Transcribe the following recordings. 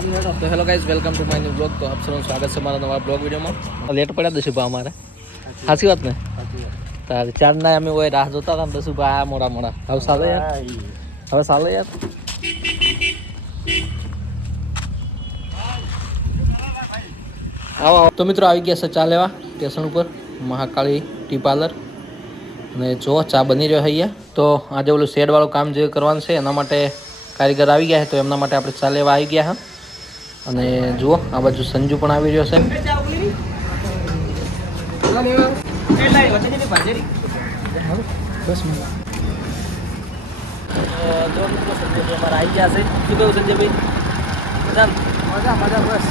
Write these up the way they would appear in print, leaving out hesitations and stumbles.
तो hello guys welcome to my new blog. तो आप सबનું સ્વાગત છે મારા નવા બ્લોગ વિડીયોમાં। લેટ પડ્યા દસુભા અમારે સાચી વાત ને તારે ચાર ના અમે ઓય રાહ જોતા હતા ને દસુભા આ મોડા મોડા હવે સાલે યાર હવે સાલે યાર આવો તો મિત્રો આવી ગયા છે ચા લેવા સ્ટેશન ઉપર મહાકાળી ટી પાર્લર અને જો ચા બની રહ્યો અહીંયા। તો આજે ઓલું શેડ વાળું કામ જે કરવાનું છે એના માટે કારીગર આવી ગયા છે, તો એમના માટે આપણે ચા લેવા આવી ગયા હા। અને જુઓ આ બાજુ સંજુ પણ આવી રહ્યો છે। જો મિત્રો સંજયભાઈ અમારા આવી ગયા છે। શું કહ્યું સંજયભાઈ? મજા મજા મજા બસ।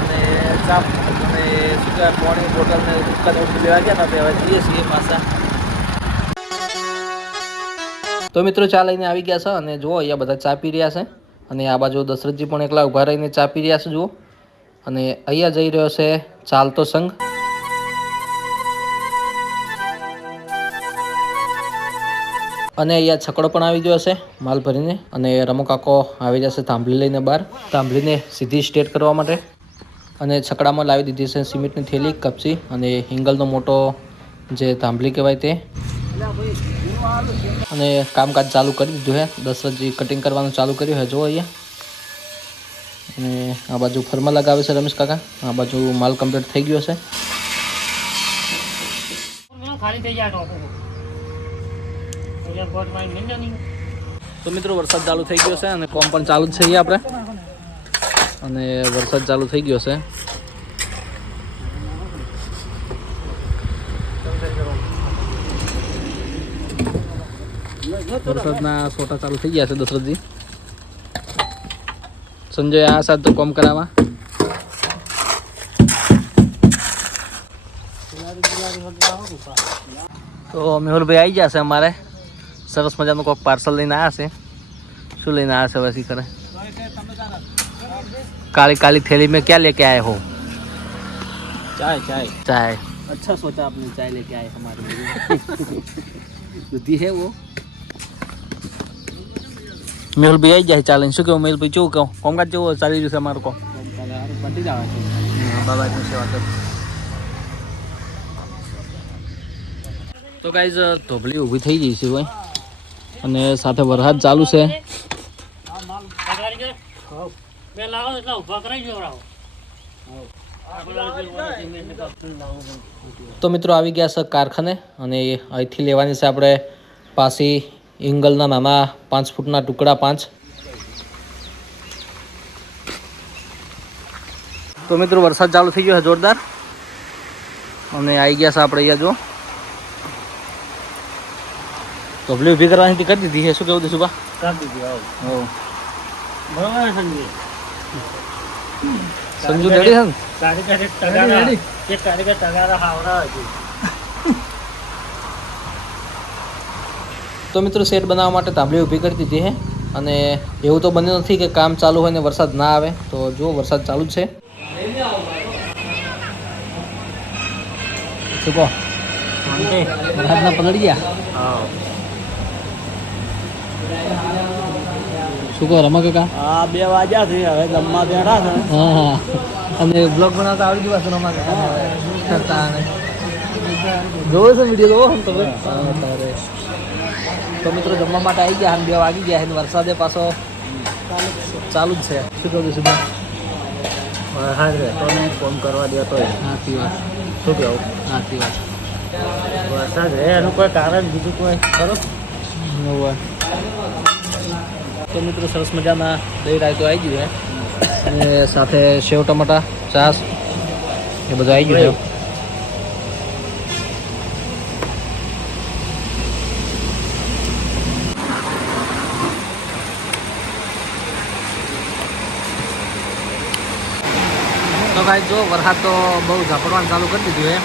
અને ચા અને શું કહેવાય પાણી બોટલ ને દુકાન લેવા ગયા હતા, હવે જઈએ છીએ પાછા। તો મિત્રો ચા લઈને આવી ગયા છે અને જુઓ અહીંયા બધા ચા પી રહ્યા છે અને આ બાજુ દશરથજી પણ એકલા ઊભા રહીને ચા પી રહ્યા છે જુઓ। અને અહીંયા જઈ રહ્યો છે ચાલતો સંઘ। અને અહીંયા છકડો પણ આવી ગયો છે માલ ભરીને અને રમો કાકો આવી જશે થાંભલી લઈને બહાર, થાંભલીને સીધી સ્ટેટ કરવા માટે। અને છકડામાં લાવી દીધી છે સિમેન્ટની થેલી, કપચી અને હિંગલનો મોટો જે થાંભલી કહેવાય તે। અને કામકાજ ચાલુ કરી દીધું છે, દશરથજી કટિંગ કરવાનું ચાલુ કર્યું છે જો અહીંયા। અને આ બાજુ ફર્મા લગાવે છે રમેશ કાકા, આ બાજુ માલ કમ્પ્લીટ થઈ ગયો છે। તો મિત્રો વરસાદ ચાલુ થઈ ગયો છે અને કોમ પણ ચાલુ જ છે અહીંયા આપણે, અને વરસાદ ચાલુ થઈ ગયો છે। વરસાદના સોટા ચાલુ થઈ ગયા છે દશરથજી। સંજય આ સાથ તો કોમ કરાવવા। તો મેહુલભાઈ આવી ગયા છે અમારે, સરસ મજાનું કોઈક પાર્સલ લઈને આવ્યા છે। શું લઈને આવ્યા છે વैसी करे? काली काली थैली में क्या लेके आए हो? चाय चाय चाय। अच्छा सोचा आपने, चाय लेके आए हमारे लिए। बुद्धि है वो। મેહુલભાઈ આવી જાય ચાલે। શું કહું મેહુલભાઈ, કેવું કહું કોમકાજ જેવું ચાલી રહ્યું છે અમારું કોમ? પટી જવા છે બાબાની સેવા કર। તો ગાઈઝ ધોબલી ઊભી થઈ ગઈ છે ભાઈ, અને સાથે વરસાદ ચાલુ છે। તો મિત્રો આવી ગયા છે કારખાને, અને અહીંથી લેવાની છે આપણે પાછી એંગલના નાના 5 ફૂટના ટુકડા 5। તો મિત્રો વરસાદ ચાલુ થઈ ગયો છે જોરદાર, અને આવી ગયા છે આપણે અહીંયા જો ધોબલી ઊભી કરવાની કરી દીધી છે। શું કેવું દઈશું બા? कर दीजिए आओ। હો बराबर संजय સંજુ રેડી છે ને? कारीगर एक टगारा, एक कारीगर टगारा हावड़ा है जी। તો મિત્રો સેટ બનાવવા માટે તાંબલી ઊભી કરી દીધી છે, અને એવું તો બન્યું નથી કે કામ ચાલુ હોય ને વરસાદ ના આવે। તો જો વરસાદ ચાલુ જ છે। શું કહો વરસાદના પલળી ગયા? हाँ શું કહો રમા કાકા? हाँ 2 વાગ્યા છે, હવે જમવા બેઠા છે। હા હા, અને બ્લોગ બનાવતા આવડી ગયું પાછું રમા કાકા કરતા ને જોવો છે વિડીયો જોવો ને તમે? તારે તો મિત્રો જમવા માટે આવી ગયા, 2 વાગી ગયા અને વરસાદે પાછો ચાલુ જ છે। શું કહું છું? હા રે તો નહીં ફોન કરવા દેતો હોય। સાચી વાત, શું કહેવું? સાચી વાત। વરસાદ રહે એનું કોઈ કારણ બીજું કોઈ ખરો? તો મિત્રો સરસ મજાના દહીં રાયતું આવી ગયું છે, અને સાથે સેવ ટમાટા છાશ એ બધું આવી ગયું છે। તો ભાઈ જો વરસાદ તો બહુ ઝાપડવાનું ચાલુ કરી દીધું છે।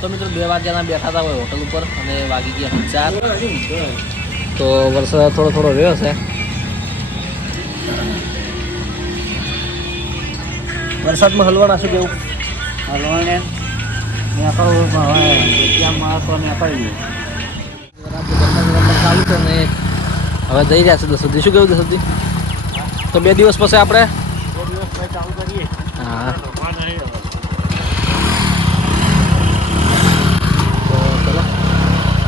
તો મિત્રો 2 વાગ્યાના બેઠા હતા હોય હોટલ ઉપર, અને વાગી ગયા 4। તો વરસાદ થોડો થોડો રહ્યો છે। વરસાદમાં હલવાના શું કેવું? હલવાને મેં કહું ત્યાં માણસો ને અપાઈ ચાલુ છે, અને હવે જઈ રહ્યા છે દસદી. શું કેવું દસદી? તો 2 દિવસ પછી આપણે ચાલુ કરીએ. હા તો ચલો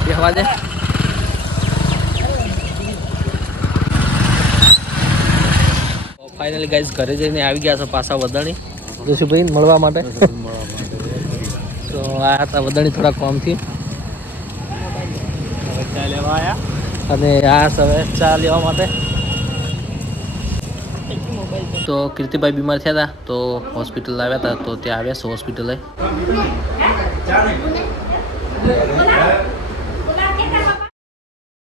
2 વાગે ફાઇનલી ગાઈઝ ઘરે જઈને આવી ગયા છે પાછા વદાણી જશુભાઈ મળવા માટે. તો આ હતા વદાણી થોડા કોમથી ચા લેવા આવ્યા અને આ હવે ચા લેવા માટે. તો કીર્તિભાઈ બીમાર થયા હતા તો હોસ્પિટલ આવ્યા હતા તો ત્યાં આવ્યા છે હોસ્પિટલે.